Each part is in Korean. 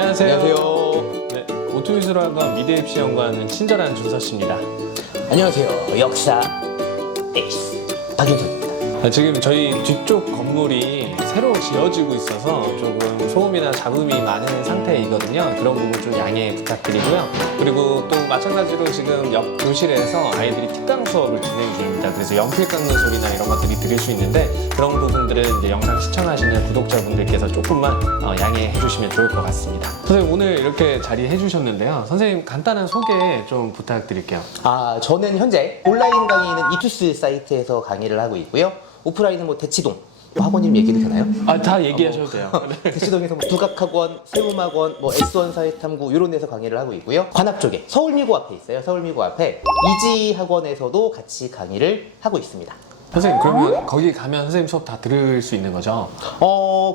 안녕하세요. 안녕하세요. 네, 오토미술학원 미대입시 연구하는 친절한 준서 씨입니다. 안녕하세요. 역사 에이스 박윤선입니다. 지금 저희 뒤쪽 건물이 새로 지어지고 있어서 조금 소음이나 잡음이 많은 상태이거든요. 그런 부분 좀 양해 부탁드리고요. 그리고 또 마찬가지로 지금 옆 교실에서 아이들이 특강 수업을 진행 중입니다. 그래서 연필 깎는 소리나 이런 것들이 들릴 수 있는데 그런 부분들은 이제 영상 시청하시는 구독자분들께서 조금만 양해해 주시면 좋을 것 같습니다. 선생님 오늘 이렇게 자리해 주셨는데요. 선생님 간단한 소개 좀 부탁드릴게요. 저는 현재 온라인 강의는 이투스 사이트에서 강의를 하고 있고요. 오프라인은 대치동 학원 이름 얘기도 되나요? 다 얘기하셔도 돼요. 네. 대치동에서 두각학원, 세움학원, S1 사회탐구 이런 데서 강의를 하고 있고요. 관악 쪽에 서울미고 앞에 있어요. 서울미고 앞에 이지학원에서도 같이 강의를 하고 있습니다. 선생님 그러면 거기 가면 선생님 수업 다 들을 수 있는 거죠?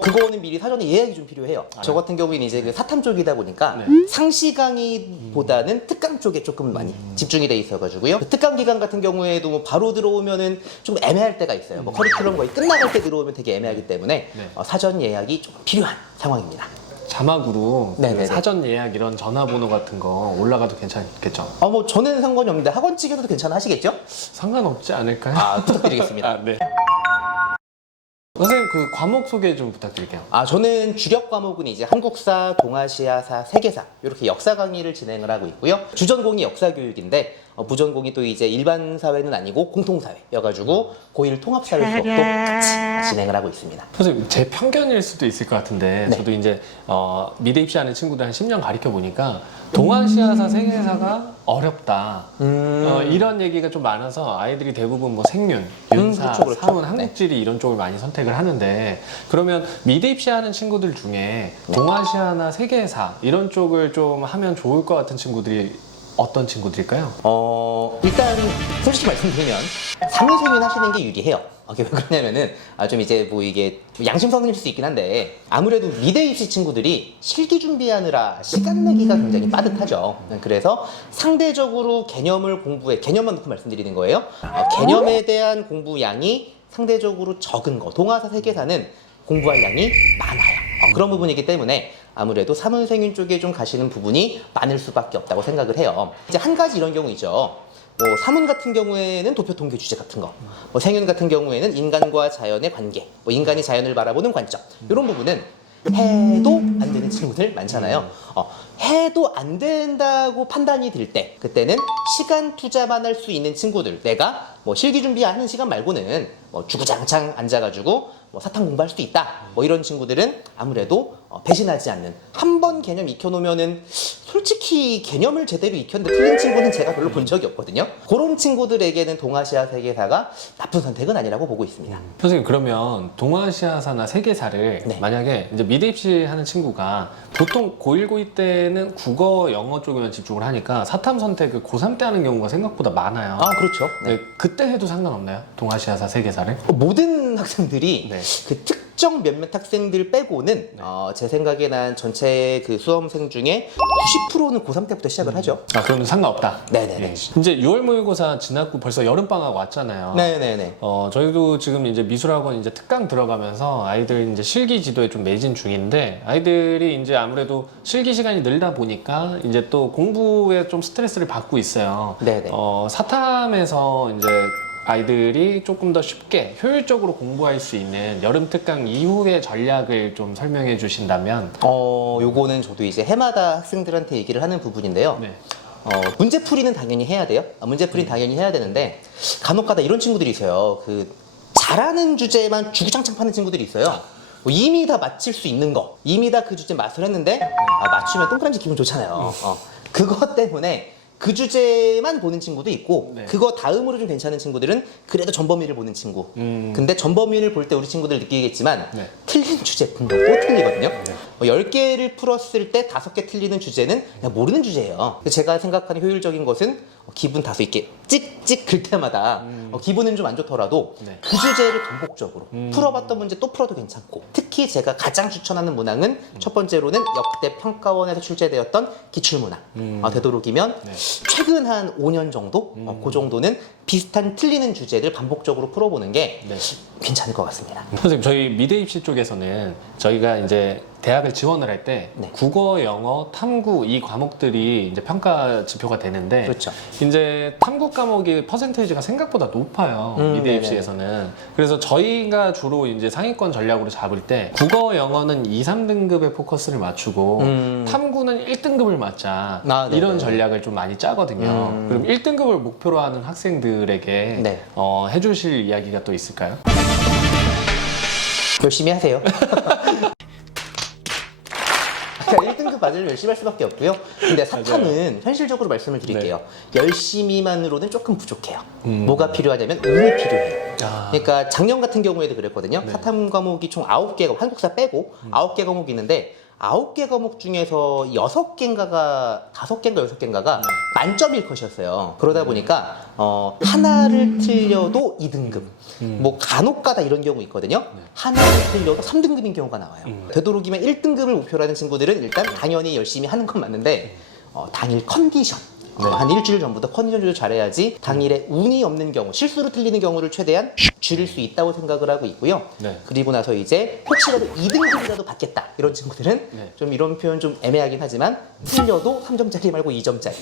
그거는 미리 사전에 예약이 좀 필요해요. 저 같은 경우에는 이제 그 사탐 쪽이다 보니까 네. 상시 강의보다는 특강 쪽에 조금 많이 집중이 돼 있어가지고요. 그 특강 기간 같은 경우에도 바로 들어오면은 좀 애매할 때가 있어요. 커리큘럼 거의 끝나갈 때 들어오면 되게 애매하기 때문에 네. 사전 예약이 좀 필요한 상황입니다. 자막으로 네네네. 사전 예약 이런 전화번호 같은 거 올라가도 괜찮겠죠? 저는 상관이 없는데 학원 측에서도 괜찮아 하시겠죠? 상관없지 않을까요? 부탁드리겠습니다. 네. 선생님 그 과목 소개 좀 부탁드릴게요. 저는 주력 과목은 이제 한국사, 동아시아사, 세계사 이렇게 역사 강의를 진행을 하고 있고요. 주전공이 역사교육인데 부전공이 또 이제 일반 사회는 아니고 공통사회여가지고 고1 통합사회 수업도 같이 진행을 하고 있습니다. 선생님 제 편견일 수도 있을 것 같은데 네. 저도 이제 미대 입시하는 친구들 한 10년 가르쳐 보니까 동아시아사, 세계사가 어렵다. 이런 얘기가 좀 많아서 아이들이 대부분 생윤, 윤사, 그렇죠. 사문, 한국지리 이런 쪽을 많이 선택을 하는데 그러면 미대 입시하는 친구들 중에 동아시아나 세계사 이런 쪽을 좀 하면 좋을 것 같은 친구들이 어떤 친구들일까요? 일단 솔직히 말씀드리면 사문생윤 하시는 게 유리해요. 왜 그러냐면은 좀 이제 이게 양심선언일 수 있긴 한데 아무래도 미대 입시 친구들이 실기 준비하느라 시간 내기가 굉장히 빠듯하죠. 그래서 상대적으로 개념만 놓고 말씀드리는 거예요. 개념에 대한 공부 양이 상대적으로 적은 거. 동아사 세계사는 공부할 양이 많아요. 그런 부분이기 때문에 아무래도 사문생윤 쪽에 좀 가시는 부분이 많을 수밖에 없다고 생각을 해요. 이제 한 가지 이런 경우 있죠. 사문 같은 경우에는 도표 통계 주제 같은 거, 생윤 같은 경우에는 인간과 자연의 관계, 인간이 자연을 바라보는 관점 이런 부분은 해도 안 되는 친구들 많잖아요. 해도 안 된다고 판단이 들 때 그때는 시간 투자만 할 수 있는 친구들, 내가 실기 준비하는 시간 말고는 주구장창 앉아가지고 사탐 공부할 수도 있다 이런 친구들은 아무래도 배신하지 않는 한 번 개념 익혀놓으면은 솔직히 개념을 제대로 익혔는데 틀린 친구는 제가 별로 본 적이 없거든요. 그런 친구들에게는 동아시아 세계사가 나쁜 선택은 아니라고 보고 있습니다. 선생님 그러면 동아시아사나 세계사를 네. 만약에 이제 미대 입시하는 친구가 보통 고1, 고2 때는 국어, 영어 쪽에만 집중을 하니까 사탐 선택을 고3 때 하는 경우가 생각보다 많아요. 그렇죠. 네. 네, 그때 해도 상관없나요? 동아시아사, 세계사를? 모든 학생들이 네. 그 특정 몇몇 학생들 빼고는 제 생각에 난 전체 그 수험생 중에 90%는 고3 때부터 시작을 하죠. 그러면 상관없다. 네네네. 이제 6월 모의고사 지났고 벌써 여름방학 왔잖아요. 네네네. 저희도 지금 이제 미술학원 이제 특강 들어가면서 아이들 이제 실기 지도에 좀 매진 중인데 아이들이 이제 아무래도 실기 시간이 늘다 보니까 이제 또 공부에 좀 스트레스를 받고 있어요. 네네. 사탐에서 이제 아이들이 조금 더 쉽게 효율적으로 공부할 수 있는 여름 특강 이후의 전략을 좀 설명해 주신다면. 요거는 저도 이제 해마다 학생들한테 얘기를 하는 부분인데요. 네. 문제풀이는 당연히 해야 돼요. 문제풀이는 당연히 해야 되는데 간혹가다 이런 친구들이 있어요. 잘하는 주제만 주구장창 파는 친구들이 있어요. 이미 다 맞힐 수 있는 거, 이미 다 그 주제 마스터를 했는데 맞추면 동그라미 기분 좋잖아요. 그것 때문에 그 주제만 보는 친구도 있고 네. 그거 다음으로 좀 괜찮은 친구들은 그래도 전범위를 보는 친구. 근데 전범위를 볼 때 우리 친구들 느끼겠지만 네. 틀린 주제 분명 또 틀리거든요. 10개를 풀었을 때 5개 틀리는 주제는 그냥 모르는 주제예요. 제가 생각하는 효율적인 것은 기분 다소 이렇게 찍찍 글 때마다 기분은 좀 안 좋더라도 네. 그 주제를 반복적으로 풀어봤던 문제 또 풀어도 괜찮고 특히 제가 가장 추천하는 문항은 첫 번째로는 역대 평가원에서 출제되었던 기출문항 되도록이면 네. 최근 한 5년 정도 그 정도는 비슷한 틀리는 주제들 반복적으로 풀어보는 게 네. 괜찮을 것 같습니다. 선생님, 저희 미대 입시 쪽에서는 저희가 이제 대학을 지원을 할 때 네. 국어, 영어, 탐구 이 과목들이 이제 평가 지표가 되는데 그렇죠. 이제 탐구 과목이 퍼센테이지가 생각보다 높아요. 미대 네네. 입시에서는. 그래서 저희가 주로 이제 상위권 전략으로 잡을 때 국어, 영어는 2, 3등급에 포커스를 맞추고 탐구는 1등급을 맞자 네네. 이런 전략을 좀 많이 짜거든요. 그럼 1등급을 목표로 하는 학생들에게 네. 해주실 이야기가 또 있을까요? 열심히 하세요. 1등급 맞으려면 열심히 할 수밖에 없고요. 근데 사탐은 현실적으로 말씀을 드릴게요. 열심히만으로는 조금 부족해요. 뭐가 필요하냐면 운이 필요해요. 아. 그러니까 작년 같은 경우에도 그랬거든요. 네. 사탐 과목이 총 9개, 한국사 빼고 9개 과목이 있는데 9개 과목 중에서 6개인가가 5개인가 6개인가가 만점일 컷이었어요. 그러다 보니까 하나를 틀려도 2등급. 뭐 간혹가다 이런 경우 있거든요. 하나를 틀려도 3등급인 경우가 나와요. 되도록이면 1등급을 목표로 하는 친구들은 일단 당연히 열심히 하는 건 맞는데 당일 컨디션. 한 일주일 전부터 컨디션 조절 잘해야지 당일에 운이 없는 경우, 실수로 틀리는 경우를 최대한 줄일 수 있다고 생각을 하고 있고요. 네. 그리고 나서 이제 혹시라도 2등급이라도 받겠다 이런 친구들은 네. 좀 이런 표현 좀 애매하긴 하지만 틀려도 3점짜리 말고 2점짜리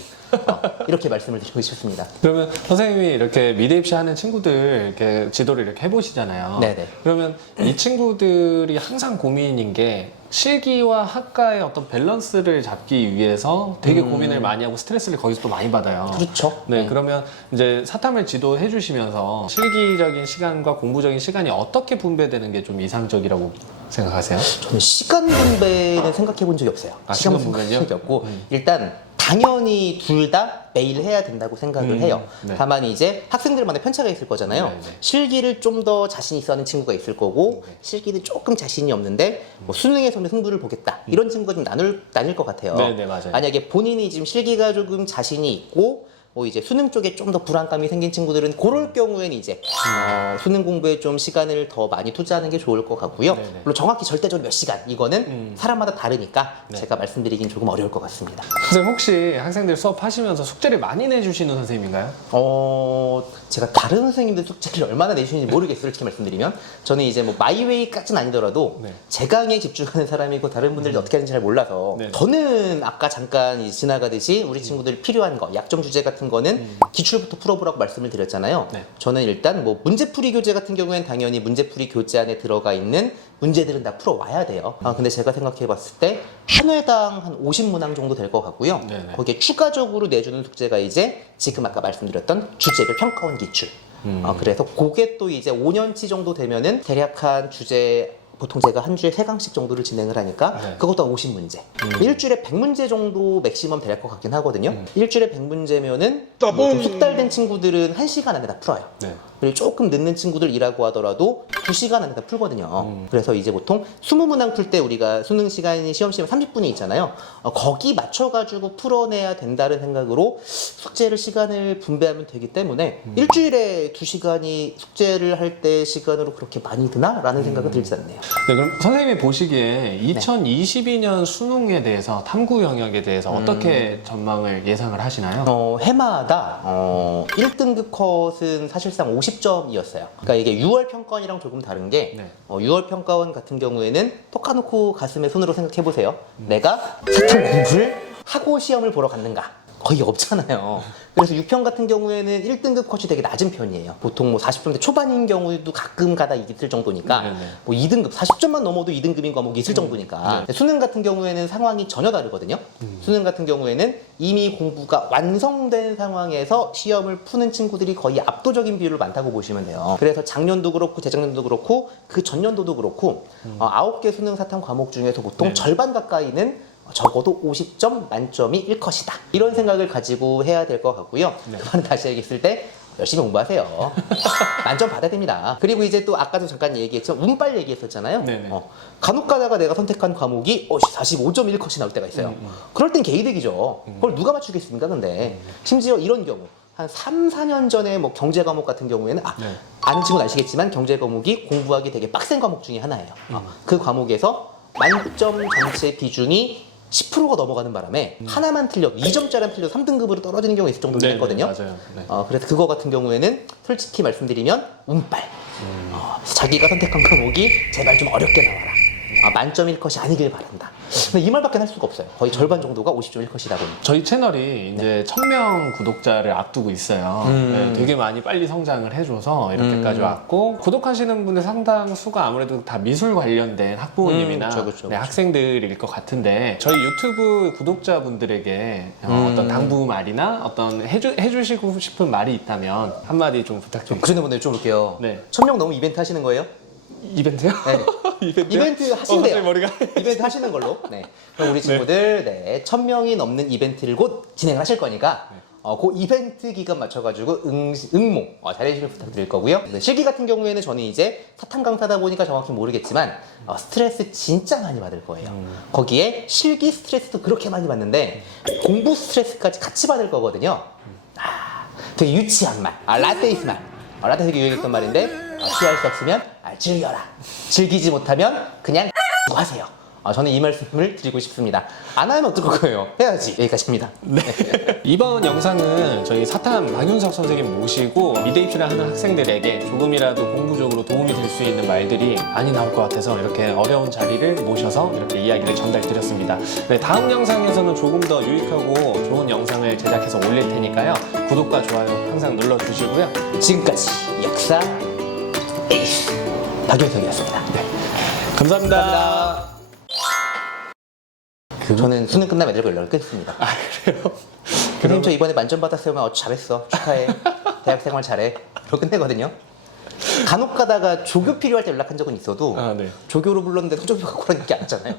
이렇게 말씀을 드리고 싶습니다. 그러면 선생님이 이렇게 미대 입시하는 친구들 이렇게 지도를 이렇게 해보시잖아요. 네네. 그러면 이 친구들이 항상 고민인 게 실기와 학과의 어떤 밸런스를 잡기 위해서 되게 고민을 많이 하고 스트레스를 거기서 또 많이 받아요. 그렇죠. 네, 그러면 이제 사탐을 지도해 주시면서 실기적인 시간과 공부적인 시간이 어떻게 분배되는 게 좀 이상적이라고 생각하세요? 저는 시간 분배는 생각해 본 적이 없어요. 아, 시간 시간 분배는 분배는요? 생각해 없고 일단 당연히 둘 다 매일 해야 된다고 생각을 해요. 네. 다만 이제 학생들만의 편차가 있을 거잖아요. 네, 네. 실기를 좀 더 자신 있어 하는 친구가 있을 거고 실기는 조금 자신이 없는데 뭐 수능에서는 승부를 보겠다. 이런 친구가 좀 나뉠 것 같아요. 네, 네, 맞아요. 만약에 본인이 지금 실기가 조금 자신이 있고 뭐 이제 수능 쪽에 좀 더 불안감이 생긴 친구들은 그럴 경우에는 이제 수능 공부에 좀 시간을 더 많이 투자하는 게 좋을 것 같고요. 네네. 물론 정확히 절대적으로 몇 시간 이거는 사람마다 다르니까 네. 제가 말씀드리긴 조금 어려울 것 같습니다. 선생님 혹시 학생들 수업하시면서 숙제를 많이 내주시는 선생님인가요? 제가 다른 선생님들 숙제를 얼마나 내주시는지 모르겠어요. 솔직히 말씀드리면 저는 이제 뭐 마이웨이까지는 아니더라도 네. 제 강의에 집중하는 사람이고 다른 분들이 어떻게 하는지 잘 몰라서 네. 저는 아까 잠깐 지나가듯이 우리 친구들 필요한 거 약점 주제 같은 거는 기출부터 풀어보라고 말씀을 드렸잖아요. 네. 저는 일단 뭐 문제풀이 교재 같은 경우에는 당연히 문제풀이 교재 안에 들어가 있는 문제들은 다 풀어와야 돼요. 근데 제가 생각해 봤을 때 한 회당 한 50문항 정도 될 것 같고요. 네네. 거기에 추가적으로 내주는 숙제가 이제 지금 아까 말씀드렸던 주제별 평가원 기출. 그래서 그게 또 이제 5년치 정도 되면은 대략 한 주제 보통 제가 한 주에 3강씩 정도를 진행을 하니까 네. 그것도 한 50문제. 일주일에 100문제 정도 맥시멈 될 것 같긴 하거든요. 일주일에 100문제면은 뭐좀 숙달된 친구들은 1시간 안에 다 풀어요. 네. 그리고 조금 늦는 친구들이라고 하더라도 2시간 안에 다 풀거든요. 그래서 이제 보통 20문항 풀 때 우리가 수능 시간이 시험 30분이 있잖아요. 거기 맞춰가지고 풀어내야 된다는 생각으로 숙제를 시간을 분배하면 되기 때문에 일주일에 2시간이 숙제를 할 때 시간으로 그렇게 많이 드나? 라는 생각은 들지 않네요. 네, 그럼 선생님이 보시기에 2022년 수능에 대해서 탐구 영역에 대해서 어떻게 전망을 예상을 하시나요? 해마다 1등급 컷은 사실상 50점이었어요. 그러니까 이게 6월 평가원이랑 조금 다른 게 네. 6월 평가원 같은 경우에는 톡 까놓고 가슴에 손으로 생각해 보세요. 내가 사탐 공부를 하고 시험을 보러 갔는가? 거의 없잖아요. 그래서 6평 같은 경우에는 1등급 컷이 되게 낮은 편이에요. 보통 뭐 40점대 초반인 경우도 가끔 가다 있을 정도니까 네네. 뭐 2등급, 40점만 넘어도 2등급인 과목이 있을 정도니까 수능 같은 경우에는 상황이 전혀 다르거든요. 수능 같은 경우에는 이미 공부가 완성된 상황에서 시험을 푸는 친구들이 거의 압도적인 비율을 많다고 보시면 돼요. 그래서 작년도 그렇고 재작년도 그렇고 그 전년도도 그렇고 9개 수능 사탐 과목 중에서 보통 네. 절반 가까이는 적어도 50점 만점이 1컷이다. 이런 생각을 가지고 해야 될 것 같고요. 네. 그거는 다시 얘기했을 때 열심히 공부하세요. 만점 받아야 됩니다. 그리고 이제 또 아까도 잠깐 얘기했지만 운빨 얘기했었잖아요. 네네. 간혹 가다가 내가 선택한 과목이 45.1컷이 나올 때가 있어요. 그럴 땐 개이득이죠. 그걸 누가 맞추겠습니까, 근데. 심지어 이런 경우. 한 3, 4년 전에 뭐 경제 과목 같은 경우에는 네. 아는 친구는 아시겠지만 경제 과목이 공부하기 되게 빡센 과목 중에 하나예요. 그 과목에서 만점 전체 비중이 10%가 넘어가는 바람에 하나만 틀려 2점짜리 틀려 3등급으로 떨어지는 경우가 있을 정도로 네, 했거든요. 맞아요. 네. 그래서 그거 같은 경우에는 솔직히 말씀드리면 운빨. 자기가 선택한 과목이 제발 좀 어렵게 나와라. 만점일 것이 아니길 바란다. 근데 이 말밖에 할 수가 없어요. 거의 절반 정도가 50점일 것이다 보니. 저희 채널이 이제 1000명 구독자를 앞두고 있어요. 네, 되게 많이 빨리 성장을 해줘서 이렇게까지 왔고, 구독하시는 분의 상당수가 아무래도 다 미술 관련된 학부모님이나 그쵸. 학생들일 것 같은데, 저희 유튜브 구독자분들에게 어떤 당부 말이나 어떤 해주시고 싶은 말이 있다면 한마디 좀 부탁드립니다. 그 전에 좀 볼게요. 네. 1000명 넘으면 이벤트 하시는 거예요? 이벤트요? 네. 이벤트요? 이벤트 하신대요. 갑자기 머리가. 이벤트 하시는 걸로. 네. 그럼 우리 친구들 1000명이 넘는 이벤트를 곧 진행하실 거니까 그 이벤트 기간 맞춰가지고 응모 잘해주시길 부탁드릴 거고요. 실기 같은 경우에는 저는 이제 사탐 강사다 보니까 정확히 모르겠지만 스트레스 진짜 많이 받을 거예요. 거기에 실기 스트레스도 그렇게 많이 받는데 공부 스트레스까지 같이 받을 거거든요. 되게 유치한 말, 라떼이스 말. 라떼 되게 유행했던 말인데 피할 수 없으면 즐겨라. 즐기지 못하면 그냥 하세요. 저는 이 말씀을 드리고 싶습니다. 안 하면 어떡할 거예요? 해야지. 여기까지입니다. 이번 영상은 저희 사탐 박윤석 선생님 모시고 미대 입시를 하는 학생들에게 조금이라도 공부적으로 도움이 될 수 있는 말들이 많이 나올 것 같아서 이렇게 어려운 자리를 모셔서 이렇게 이야기를 전달드렸습니다. 네, 다음 영상에서는 조금 더 유익하고 좋은 영상을 제작해서 올릴 테니까요. 구독과 좋아요 항상 눌러주시고요. 지금까지 역사 에이스 박윤석이었습니다. 감사합니다. 저는 수능 끝나면 애들과 연락을 끊습니다. 그래요? 선생님 저 이번에 만점 받았어요. 잘했어. 축하해. 대학생활 잘해. 그러고 끝내거든요. 간혹 가다가 조교 필요할 때 연락한 적은 있어도 네. 조교로 불렀는데 성적표 갖고 오라는 게 아니잖아요.